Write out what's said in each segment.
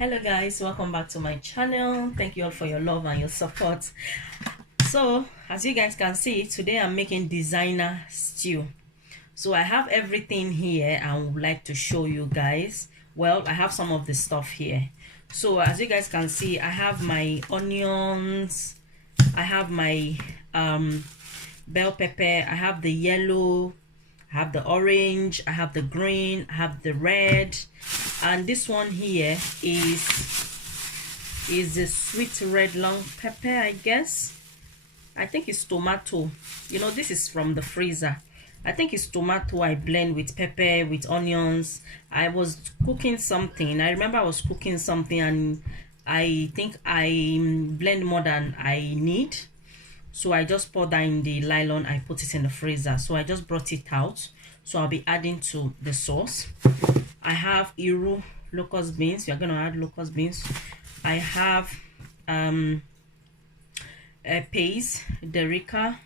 Hello guys, welcome back to my channel. Thank you all for your love and your support. So as you guys can see, today I'm making designer stew. So I have everything here and would like to show you guys. Well, I have some of the stuff here. So as you guys can see, I have my onions, I have my bell pepper, I have the yellow, I have the orange, I have the green, I have the red, and this one here is a sweet red long pepper, I guess. I think it's tomato. You know, this is from the freezer. I think it's tomato I blend with pepper, with onions. I was cooking something. I remember I was cooking something and I think I blend more than I need. So I just poured that in the nylon. I put it in the freezer. So I just brought it out. So I'll be adding to the sauce. I have locust beans. You're going to add locust beans. I have peas, derica.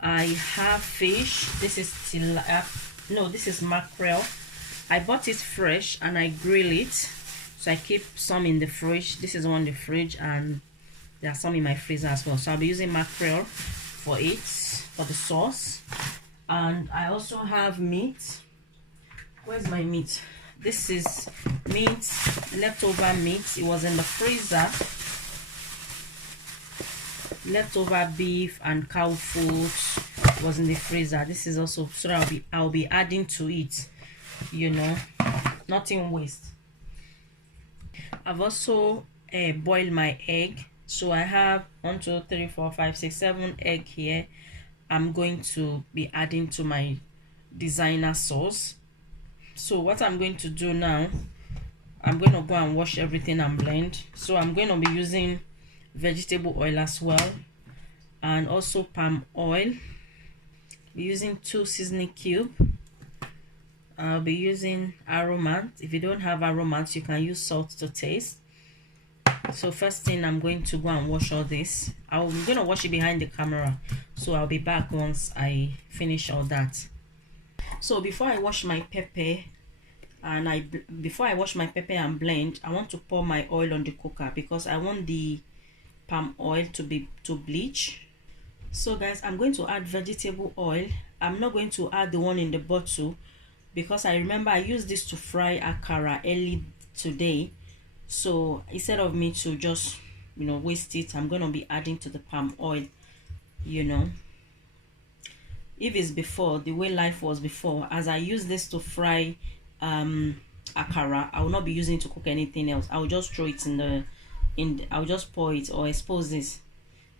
I have fish. This is this is mackerel. I bought it fresh and I grill it. So I keep some in the fridge. This is one in the fridge and there are some in my freezer as well. So I'll be using mackerel for it, for the sauce. And I also have meat. Where's my meat? This is meat, leftover meat. It was in the freezer. Leftover beef and cow food was in the freezer. This is also so that I'll be adding to it, you know, nothing waste. I've also boiled my egg. So I have 1 2 3 4 5 6 7 egg here. I'm going to be adding to my designer sauce. So what I'm going to do now, I'm going to go and wash everything and blend. So I'm going to be using vegetable oil as well, and also palm oil. Be using 2 seasoning cubes. I'll be using Aromat. If you don't have Aromat, you can use salt to taste. So first thing, I'm going to go and wash all this. I'm going to wash it behind the camera, so I'll be back once I finish all that. So before I wash my pepper and blend, I want to pour my oil on the cooker because I want the palm oil to bleach. So guys, I'm going to add vegetable oil. I'm not going to add the one in the bottle because I remember I used this to fry akara early today. So instead of me to just, you know, waste it, I'm going to be adding to the palm oil, you know. If it's before, the way life was before, as I use this to fry akara, I will not be using it to cook anything else. I will just throw it I'll just pour it or expose this.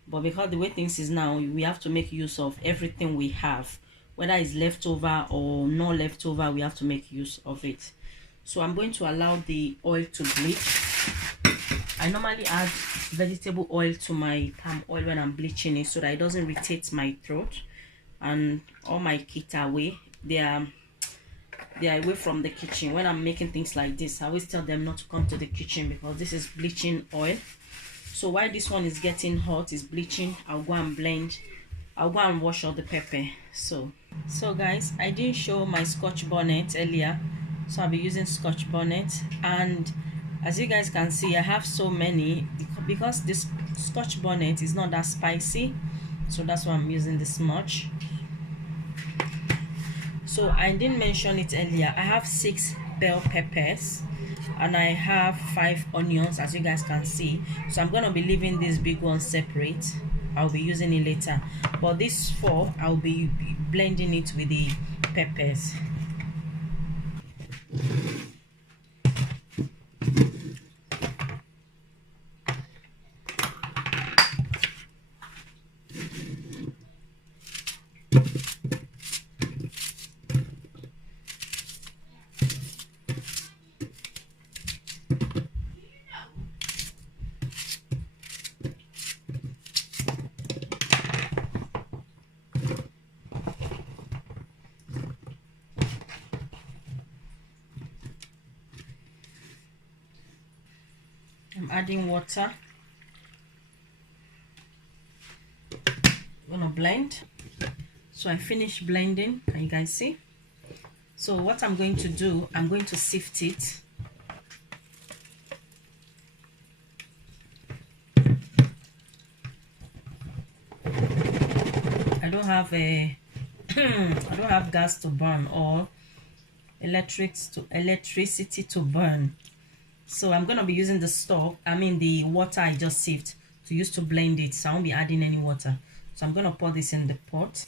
But because the way things is now, we have to make use of everything we have, whether it's leftover or not leftover, we have to make use of it. So I'm going to allow the oil to bleach. I normally add vegetable oil to my palm oil when I'm bleaching it so that it doesn't irritate my throat. And all my kids are away. They are away from the kitchen. When I'm making things like this, I always tell them not to come to the kitchen because this is bleaching oil. So while this one is getting hot, is bleaching, I'll go and blend. I'll go and wash all the pepper. So guys, I didn't show my Scotch bonnet earlier, so I'll be using Scotch bonnet. And as you guys can see, I have so many because this Scotch bonnet is not that spicy, so that's why I'm using this much. So I didn't mention it earlier, I have 6 bell peppers and I have 5 onions, as you guys can see. So I'm going to be leaving this big one separate. I'll be using it later, but these 4 I'll be blending it with the peppers. I'm adding water. I'm gonna blend. So I finished blending, can you guys see? So what I'm going to do, I'm going to sift it. I don't have a I don't have gas to burn or electricity to burn. So I'm gonna be using the the water I just sieved to use to blend it. So I won't be adding any water. So I'm gonna pour this in the pot.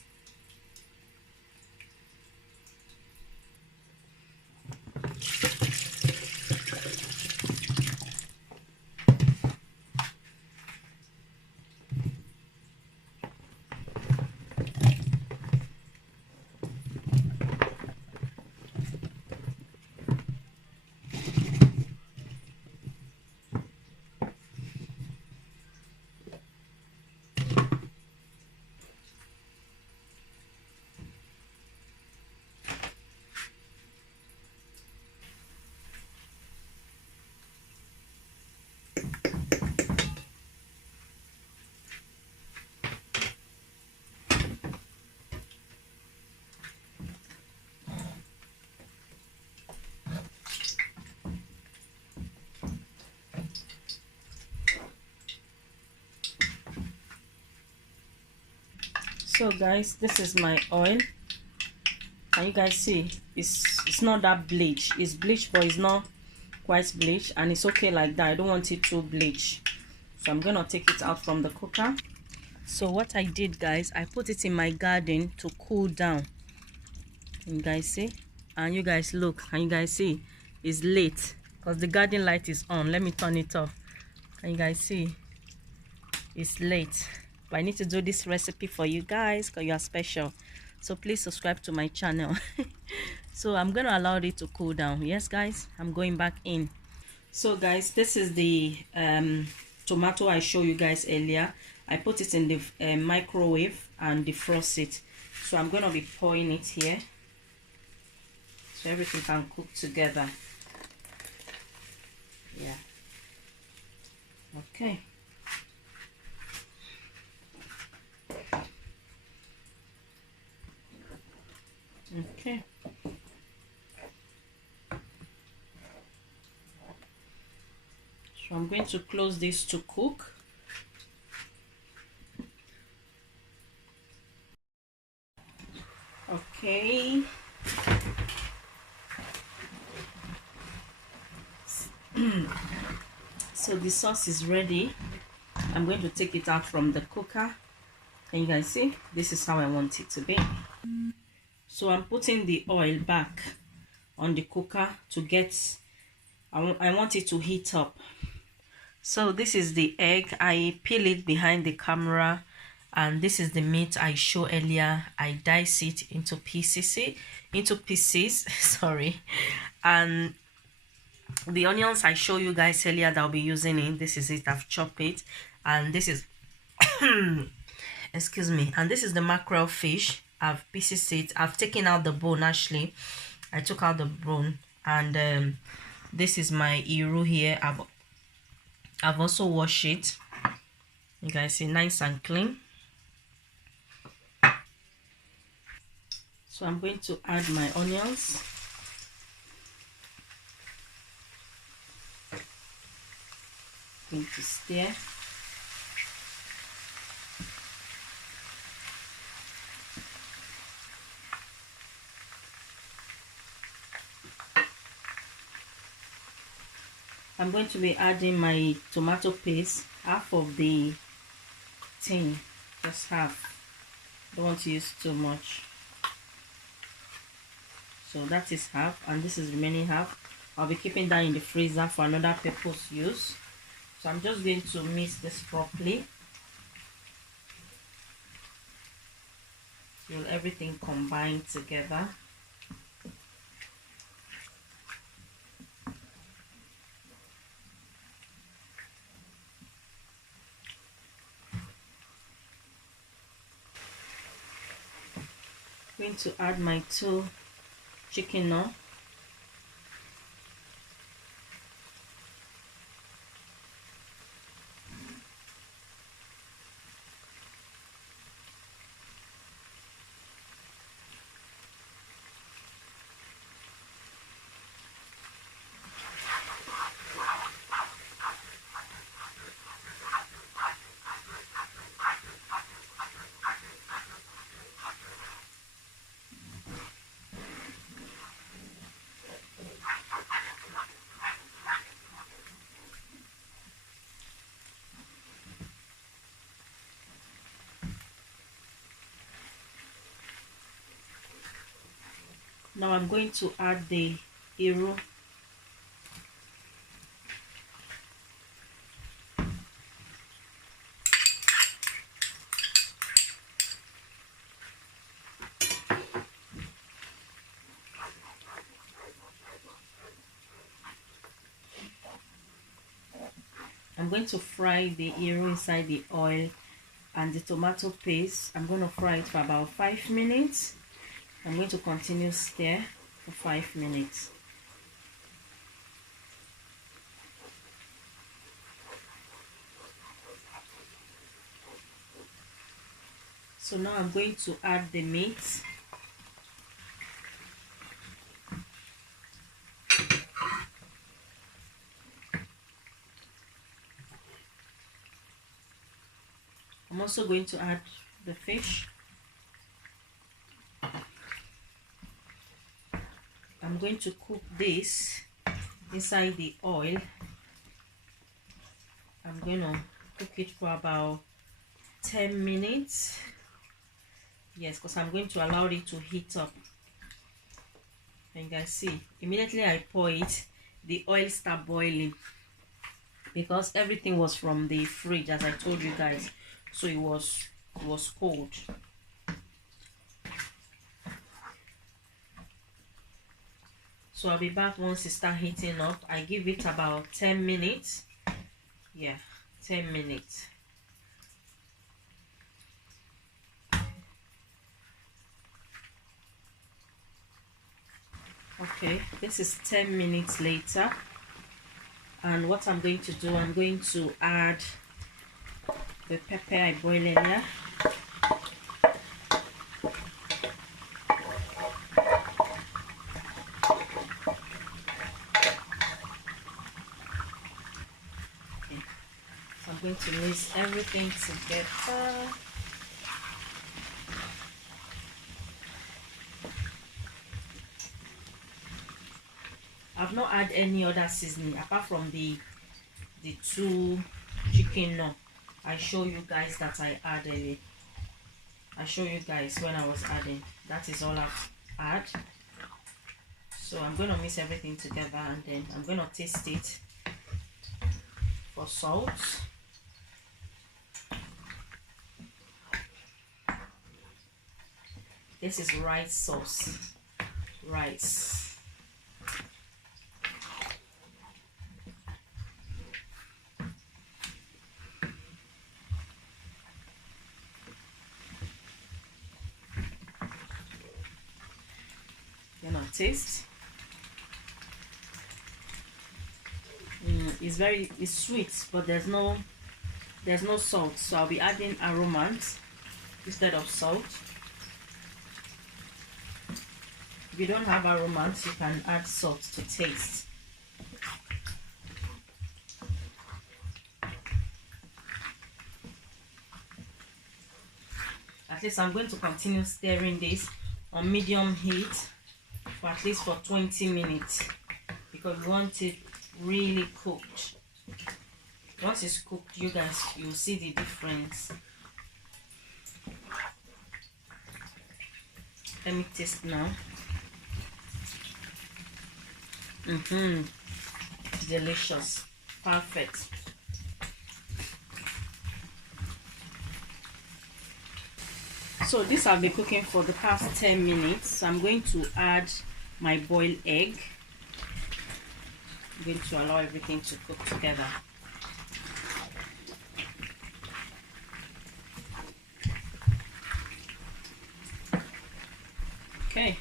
So guys, this is my oil. Can you guys see? It's not that bleach. It's bleach, but it's not quite bleach, and it's okay like that. I don't want it to bleach, so I'm gonna take it out from the cooker. So what I did, guys, I put it in my garden to cool down. Can you guys see? And you guys look, can you guys see? It's late because the garden light is on. Let me turn it off. Can you guys see? It's late, but I need to do this recipe for you guys because you are special. So please subscribe to my channel. So I'm gonna allow it to cool down. Yes guys, I'm going back in. So guys, this is the tomato I showed you guys earlier. I put it in the microwave and defrost it. So I'm gonna be pouring it here so everything can cook together. Yeah, okay. Okay, so I'm going to close this to cook. Okay. So the sauce is ready. I'm going to take it out from the cooker. Can you guys see? This is how I want it to be. So I'm putting the oil back on the cooker to get, I want it to heat up. So this is the egg. I peel it behind the camera, and this is the meat I showed earlier. I dice it into pieces, sorry. And the onions I show you guys earlier that I'll be using it, this is it. I've chopped it, and this is excuse me, and this is the mackerel fish. I've pieces it. I've taken out the bone. Actually, I took out the bone, and this is my iru here. I've also washed it. You guys see, nice and clean. So I'm going to add my onions. I'm going to stir. I'm going to be adding my tomato paste, half of the tin, just half. Don't want to use too much. So that is half, and this is remaining half. I'll be keeping that in the freezer for another purpose use. So I'm just going to mix this properly till everything combined together. I'm going to add my 2 chicken now. Now I'm going to add the Aromat. I'm going to fry the Aromat inside the oil and the tomato paste. I'm going to fry it for about 5 minutes. I'm going to continue stir for 5 minutes. So now I'm going to add the meat. I'm also going to add the fish. I'm going to cook this inside the oil. I'm going to cook it for about 10 minutes. Yes, because I'm going to allow it to heat up. And you guys see, immediately I pour it, the oil start boiling, because everything was from the fridge, as I told you guys, so it was cold. So I'll be back once it start heating up. I give it about 10 minutes. Yeah, 10 minutes. Okay, this is 10 minutes later, and what I'm going to do, I'm going to add the pepper I boiled earlier. Okay. So I'm going to mix everything together. I've not added any other seasoning apart from the 2 chicken. No, I show you guys that I added it. I show you guys when I was adding. That is all I've added. So I'm going to mix everything together, and then I'm going to taste it for salt. This is rice sauce. Rice. Taste. It's sweet, but there's no salt, so I'll be adding Aromat instead of salt. If you don't have Aromat, you can add salt to taste. At least I'm going to continue stirring this on medium heat for at least for 20 minutes, because we want it really cooked. Once it's cooked, you guys, you'll see the difference. Let me taste now. Delicious. Perfect. So this I'll be cooking for the past 10 minutes. I'm going to add my boiled egg. I'm going to allow everything to cook together. Okay,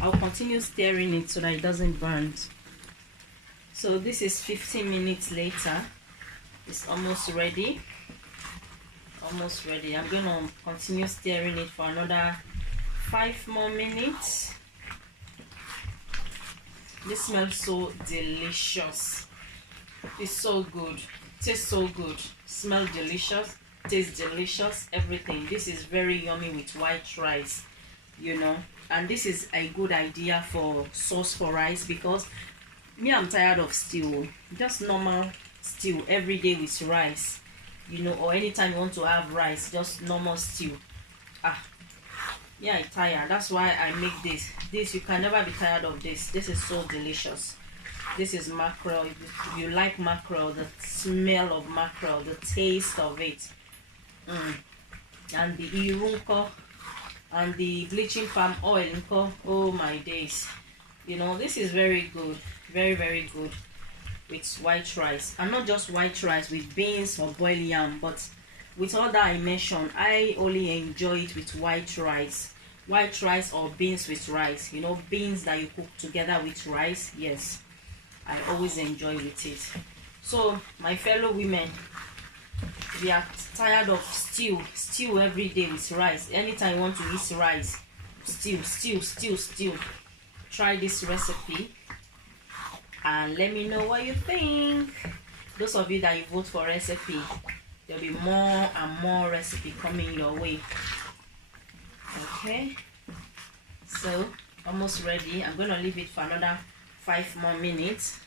I'll continue stirring it so that it doesn't burn. So this is 15 minutes later. It's almost ready. Almost ready. I'm going to continue stirring it for another 5 more minutes. This smells so delicious. It's so good. Tastes so good. Smells delicious. Tastes delicious. Everything. This is very yummy with white rice, you know. And this is a good idea for sauce for rice, because me, I'm tired of stew. Just normal stew every day with rice, you know, or anytime you want to have rice, just normal stew. Yeah, I'm tired. That's why I make this. You can never be tired of this. This is so delicious. This is mackerel. If you like mackerel, the smell of mackerel, the taste of it, and the irunko and the bleaching palm oil nko. Oh my days. You know, this is very good, very very good with white rice, and not just white rice with beans or boiled yam, but with all that I mentioned, I only enjoy it with white rice, or beans with rice. You know, beans that you cook together with rice. Yes, I always enjoy with it. So my fellow women, we are tired of stew every day with rice. Anytime you want to eat rice, stew. Try this recipe and let me know what you think. Those of you that you vote for recipe, there'll be more and more recipe coming your way. Okay, so almost ready. I'm going to leave it for another 5 more minutes.